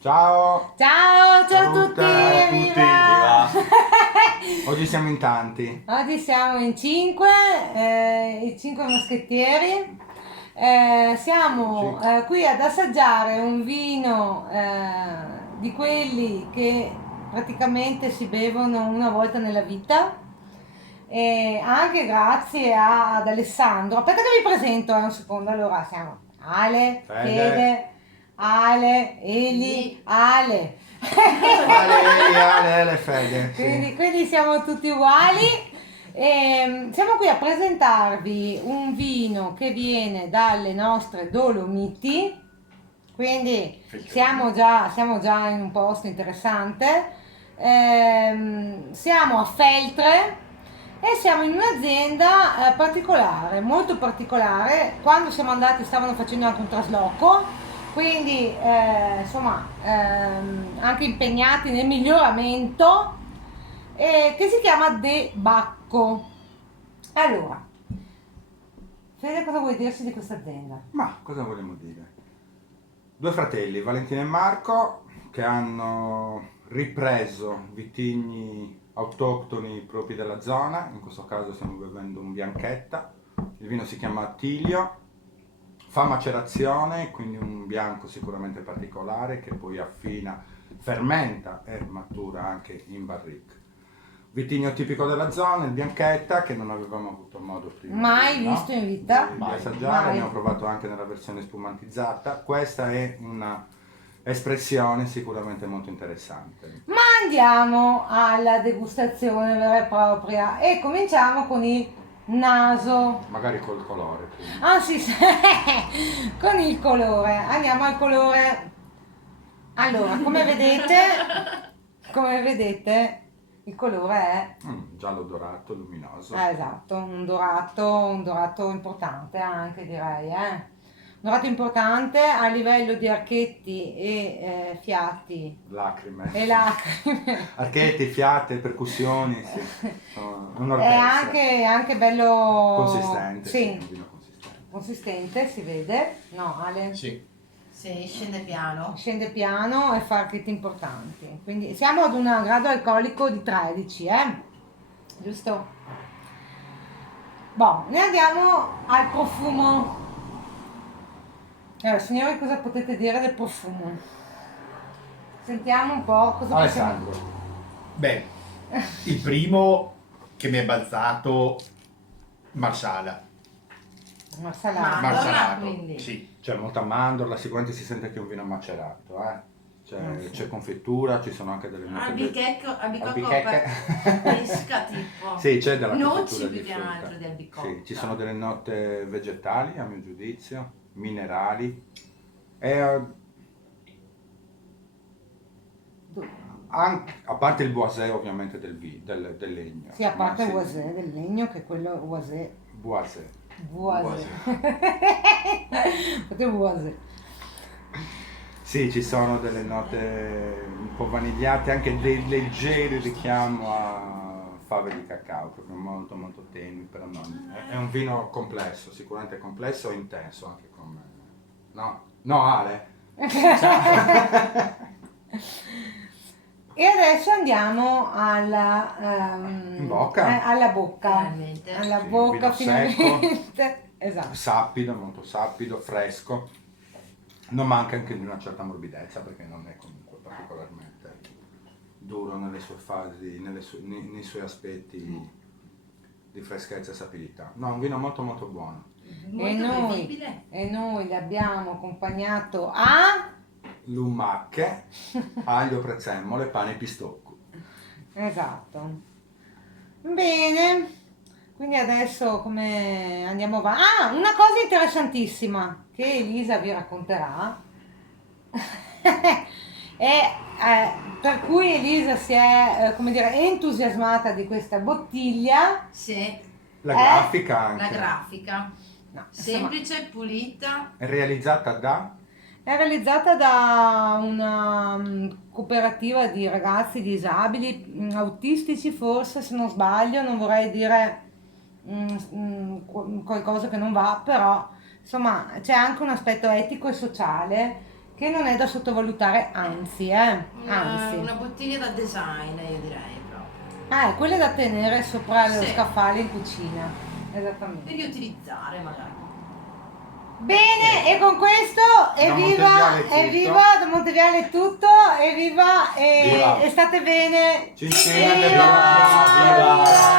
Ciao! Ciao, ciao a tutti, Salute. evviva! Oggi siamo in tanti. Oggi siamo in cinque, i cinque moschettieri. Siamo qui ad assaggiare un vino di quelli che praticamente si bevono una volta nella vita. E anche grazie ad Alessandro. Aspetta che vi presento un secondo. Allora, siamo Ale, Fede. Fede, Ale, Eli, Ale. Ale, Fede. Quindi, Sì. quindi siamo tutti uguali. E, siamo qui a presentarvi un vino che viene dalle nostre Dolomiti, quindi siamo già in un posto interessante. Siamo a Feltre e siamo in un'azienda particolare, molto particolare. Quando siamo andati stavano facendo anche un trasloco, quindi insomma anche impegnati nel miglioramento, che si chiama De Bacco. Allora, Fede, cosa vuoi dirci di questa azienda? Ma cosa vogliamo dire? Due fratelli, Valentina e Marco, che hanno ripreso vitigni autoctoni propri della zona. In questo caso stiamo bevendo un bianchetta. Il vino si chiama Attilio. Fa macerazione, quindi un bianco sicuramente particolare che poi affina, fermenta e matura anche in barrique. Vitigno tipico della zona, il bianchetta, che non avevamo avuto modo prima Mai no? visto in vita? Di Mai. assaggiare, Mai. abbiamo provato anche nella versione spumantizzata. Questa è una espressione sicuramente molto interessante. Ma andiamo alla degustazione vera e propria e cominciamo con il naso. Magari col colore prima. Ah sì, sì, con il colore. Andiamo al colore. Allora, come vedete, il colore è Giallo dorato, luminoso. esatto, un dorato importante anche direi, eh. Un dorato importante a livello di archetti e fiati Lacrime. e lacrime. Archetti, fiate, percussioni, sì. Sono È un'orchestra. anche bello Consistente, sì, un vino consistente. consistente, si vede, no Ale? Sì. Sì, scende piano. Scende piano e fa archetti importanti. Quindi siamo ad un grado alcolico di 13, giusto? Boh, ne andiamo al profumo. Allora, signori, cosa potete dire del profumo? Sentiamo un po' cosa Alessandro. Beh, il primo che mi è balzato, Marsala. Marsala. Mandorla, Marsalato, quindi. sì. C'è molta mandorla, sicuramente si sente che è un vino macerato, Sì. C'è confettura, ci sono anche delle note Albicocco albicocche. pesca tipo. Sì, c'è della Noci confettura più di che frutta. altro di albicocca. Sì, ci sono delle note vegetali, a mio giudizio, minerali. E a parte il boisé ovviamente del legno. Sì, a parte il ma boisé del legno, che quello boisé. Boisé. Boisé. Proprio boisé. Sì, ci sono delle note un po' vanigliate, anche dei leggeri richiamo a fave di cacao, proprio molto molto tenui, però non. È un vino complesso, sicuramente complesso e intenso anche come. No? No, Ale? E adesso andiamo alla, In bocca. alla bocca. Finalmente. Alla Sì, bocca vino secco. finalmente. Esatto. Sappido, molto sappido, fresco. Non manca anche di una certa morbidezza perché non è comunque particolarmente duro nelle sue fasi, nei suoi aspetti di freschezza e sapidità. No, un vino molto molto buono. Molto bevibile. E noi l'abbiamo accompagnato a... Lummacche, aglio, prezzemole, pane e pistocco. Esatto. Bene. Quindi adesso come andiamo avanti? Ah, una cosa interessantissima che Elisa vi racconterà. Per cui Elisa si è, come dire, entusiasmata di questa bottiglia. Sì, La grafica anche. la grafica. No, insomma, Semplice, pulita. È realizzata da. è realizzata da una cooperativa di ragazzi disabili, autistici forse, se non sbaglio, non vorrei dire qualcosa che non va, però insomma c'è anche un aspetto etico e sociale che non è da sottovalutare, anzi, anzi. Una bottiglia da design, io direi proprio. Ah, è quella da tenere sopra lo Sì. scaffale in cucina. Per Esattamente. riutilizzare magari. Bene, e con questo evviva, da Monteviale è tutto, evviva Viva. e state bene. Ci siete, Viva. viva.